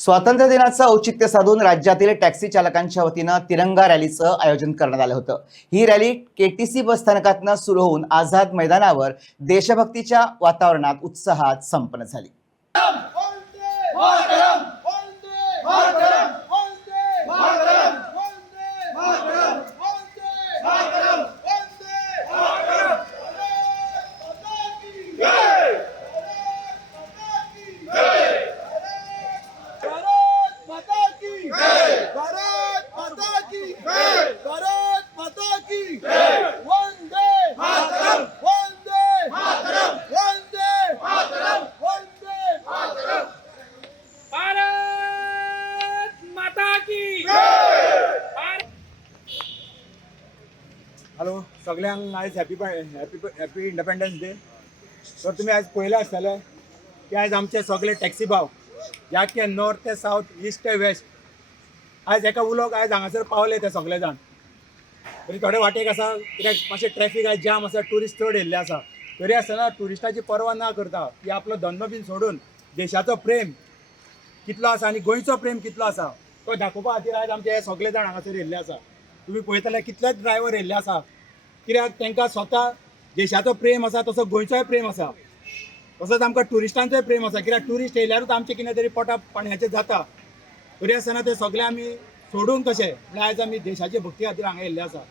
स्वातंत्र्य दिनाचं औचित्य साधून राज्यातील टॅक्सी चालकांच्या वतीनं तिरंगा रॅलीचं आयोजन करण्यात आलं होतं. ही रॅली केटीसी बस स्थानकातनं सुरू होऊन आझाद मैदानावर देशभक्तीच्या वातावरणात उत्साहात संपन्न झाली. हॅलो सगळ्यांक आयज happy happy happy independence day तर तुम्ही आज पयलें आसतलें की आयज आमचे सगळे टॅक्सी भाव याके नॉर्थ ते सावथ इस्ट ते वेस्ट आयज एका उलोक आयज हांगासर पावले ते सगळे जाण तरी थोडे वाटेक आसा कित्याक मातशें ट्रॅफीक आयज जाम आसा ट्युरिस्ट चड येल्ले आसा. तरी आसतना टुरिस्टाची पर्वा ना करता की आपलो धंदो बीन सोडून देशाचो प्रेम कितलो आसा आनी गोंयचो प्रेम कितलो आसा तो दाखोवपा खातीर आयज आमचे हे सगळे जाण हांगासर येयल्ले आसा. तुम्ही पळयतले कितलेच ड्रायव्हर येयल्ले आसा कित्याक तांकां स्वता देशाचो प्रेम आसा तसो गोंयचोय प्रेम आसा तसोच आमकां ट्युरिस्टांचोय प्रेम आसा कित्याक ट्युरिस्ट येयल्यारूच आमचें कितें तरी पोटा पाणयाचें जाता. तरी आसतना ते सगळे आमी सोडून कशें म्हळ्यार आयज आमी देशाचे भक्ती खातीर हांगा येयल्ले आसा